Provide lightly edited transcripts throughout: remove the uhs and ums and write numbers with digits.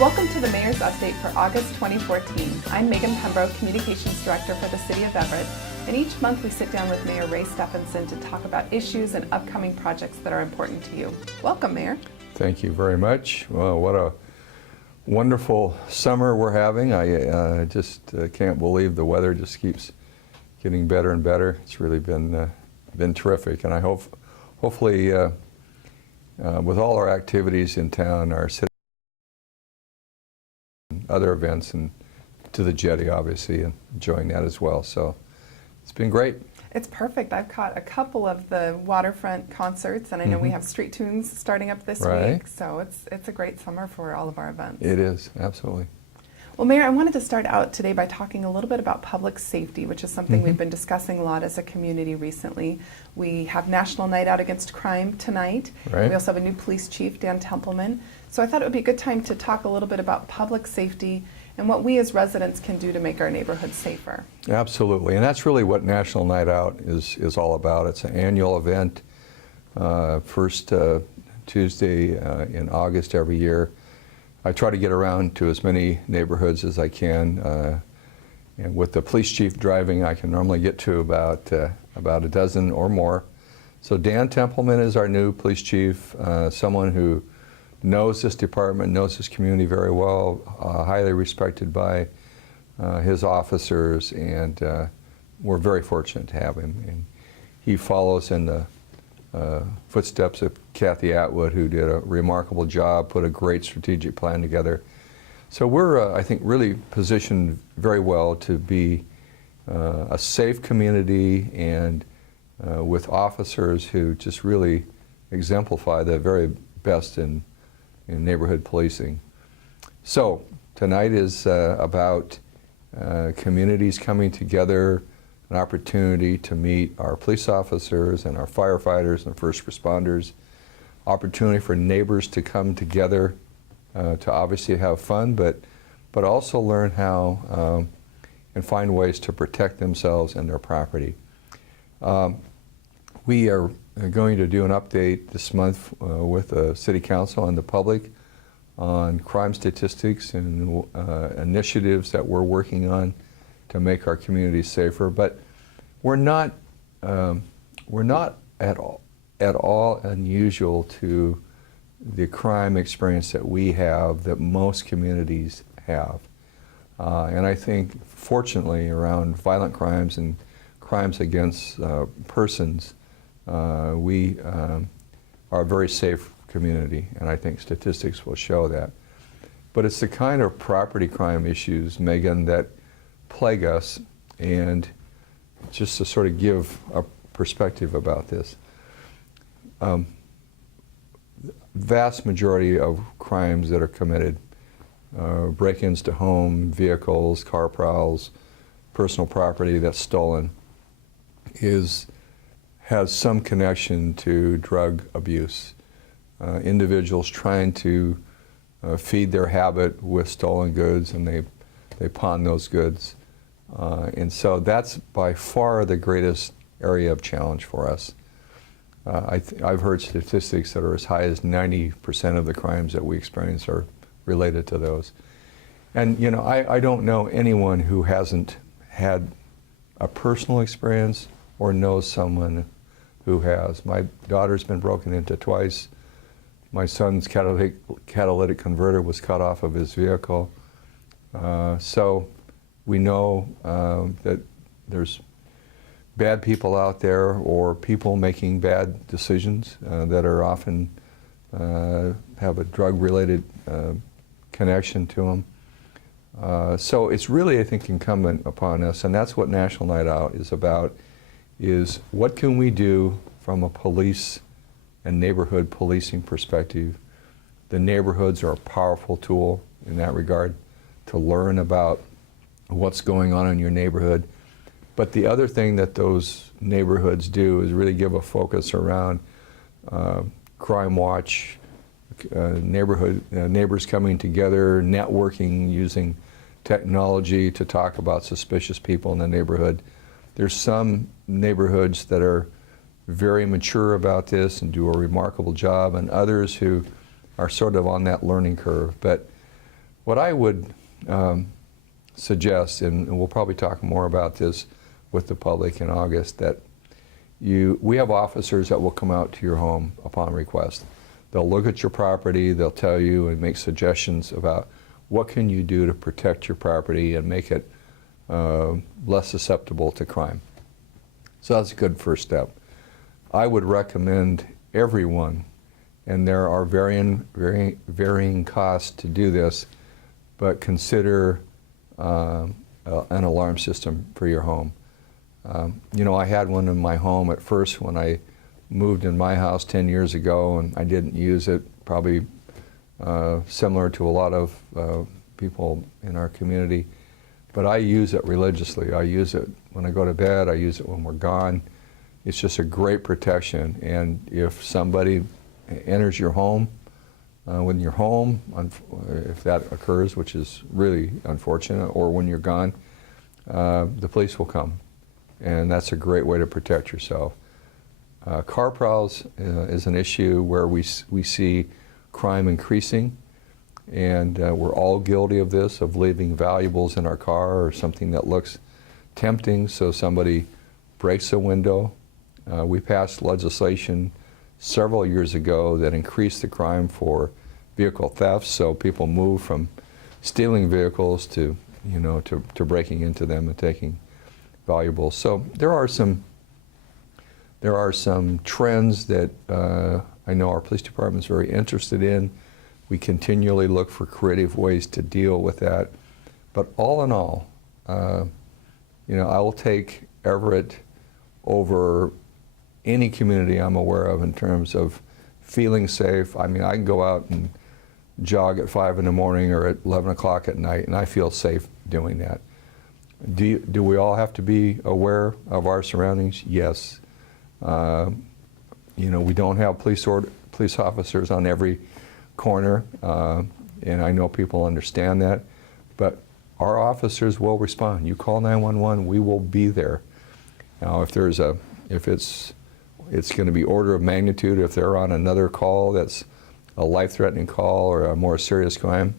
Welcome to the Mayor's Update for August 2014. I'm Megan Pembroke, Communications Director for the City of Everett, and each month we sit down with Mayor Ray Stephenson to talk about issues and upcoming projects that are important to you. Welcome, Mayor. Thank you very much. Well, what a wonderful summer we're having. I just can't believe the weather just keeps getting better and better. It's really been terrific, and I hopefully with all our activities in town, our city, other events, and to the jetty, obviously, and enjoying that as well. So it's been great. It's perfect. I've caught a couple of the waterfront concerts, and I know we have Street Tunes starting up this week, so it's a great summer for all of our events. It is, absolutely. Well, Mayor, I wanted to start out today by talking a little bit about public safety, which is something we've been discussing a lot as a community recently. We have National Night Out Against Crime tonight. Right. We also have a new police chief, Dan Templeman. So I thought it would be a good time to talk a little bit about public safety and what we as residents can do to make our neighborhoods safer. Absolutely, and that's really what National Night Out is all about. It's an annual event, first Tuesday in August every year. I try to get around to as many neighborhoods as I can, and with the police chief driving, I can normally get to about a dozen or more. So Dan Templeman is our new police chief, someone who knows this department, knows this community very well, highly respected by his officers, and we're very fortunate to have him. And he follows in the footsteps of Kathy Atwood, who did a remarkable job, put a great strategic plan together. So we're, I think, really positioned very well to be a safe community, and with officers who just really exemplify the very best in neighborhood policing. So tonight is about communities coming together, an opportunity to meet our police officers and our firefighters and first responders, opportunity for neighbors to come together to obviously have fun, but also learn how and find ways to protect themselves and their property. We are going to do an update this month with the City Council and the public on crime statistics and initiatives that we're working on to make our communities safer. But we're not at all unusual to the crime experience that we have, that most communities have. And I think, fortunately, around violent crimes and crimes against persons, we are a very safe community, and I think statistics will show that. But it's the kind of property crime issues, Megan, that plague us, and just to sort of give a perspective about this, vast majority of crimes that are committed, break-ins to home, vehicles, car prowls, personal property that's stolen, has some connection to drug abuse. Individuals trying to feed their habit with stolen goods, and they pawn those goods. And so that's by far the greatest area of challenge for us. I've heard statistics that are as high as 90% of the crimes that we experience are related to those. And you know, I don't know anyone who hasn't had a personal experience or knows someone who has. My daughter's been broken into twice. My son's catalytic converter was cut off of his vehicle. So we know that there's bad people out there, or people making bad decisions that are often have a drug-related connection to them. So it's really, I think, incumbent upon us, and that's what National Night Out is about, is what can we do from a police and neighborhood policing perspective. The neighborhoods are a powerful tool in that regard to learn about what's going on in your neighborhood. But the other thing that those neighborhoods do is really give a focus around crime watch, neighbors coming together, networking, using technology to talk about suspicious people in the neighborhood. There's some neighborhoods that are very mature about this and do a remarkable job, and others who are sort of on that learning curve. But What I would suggest, and we'll probably talk more about this with the public in August, that we have officers that will come out to your home upon request. They'll look at your property, they'll tell you and make suggestions about what can you do to protect your property and make it less susceptible to crime. So that's a good first step. I would recommend everyone, and there are varying costs to do this, but consider an alarm system for your home. You know, I had one in my home at first when I moved in my house 10 years ago, and I didn't use it, probably similar to a lot of people in our community. But I use it religiously. I use it when I go to bed, I use it when we're gone. It's just a great protection, and if somebody enters your home, when you're home, if that occurs, which is really unfortunate, or when you're gone, the police will come. And that's a great way to protect yourself. Car prowls is an issue where we see crime increasing, and we're all guilty of this, of leaving valuables in our car or something that looks tempting, so somebody breaks a window. We passed legislation several years ago that increased the crime for vehicle theft, so people move from stealing vehicles to, you know, to breaking into them and taking valuables. So there are some trends that I know our police department is very interested in. We continually look for creative ways to deal with that. But all in all, you know, I will take Everett over any community I'm aware of in terms of feeling safe. I mean, I can go out and jog at 5 in the morning or at 11 o'clock at night, and I feel safe doing that. Do we all have to be aware of our surroundings? Yes. You know, we don't have police officers on every corner, and I know people understand that, but our officers will respond. You call 911, we will be there. Now, if it's going to be order of magnitude, if they're on another call that's a life-threatening call or a more serious crime,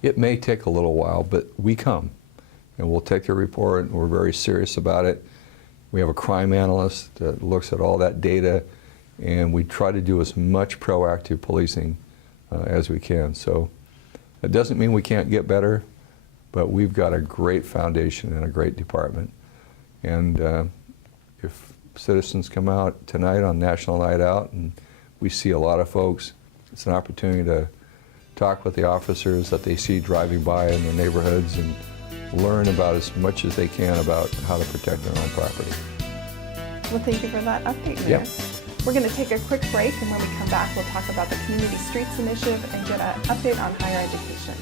it may take a little while, but we come. And we'll take the report, and we're very serious about it. We have a crime analyst that looks at all that data, and we try to do as much proactive policing as we can. So it doesn't mean we can't get better, but we've got a great foundation and a great department. And if citizens come out tonight on National Night Out, and we see a lot of folks, it's an opportunity to talk with the officers that they see driving by in their neighborhoods and learn about as much as they can about how to protect their own property. Well, thank you for that update, Mayor. Yep. We're going to take a quick break, and when we come back, we'll talk about the Community Streets Initiative and get an update on higher education.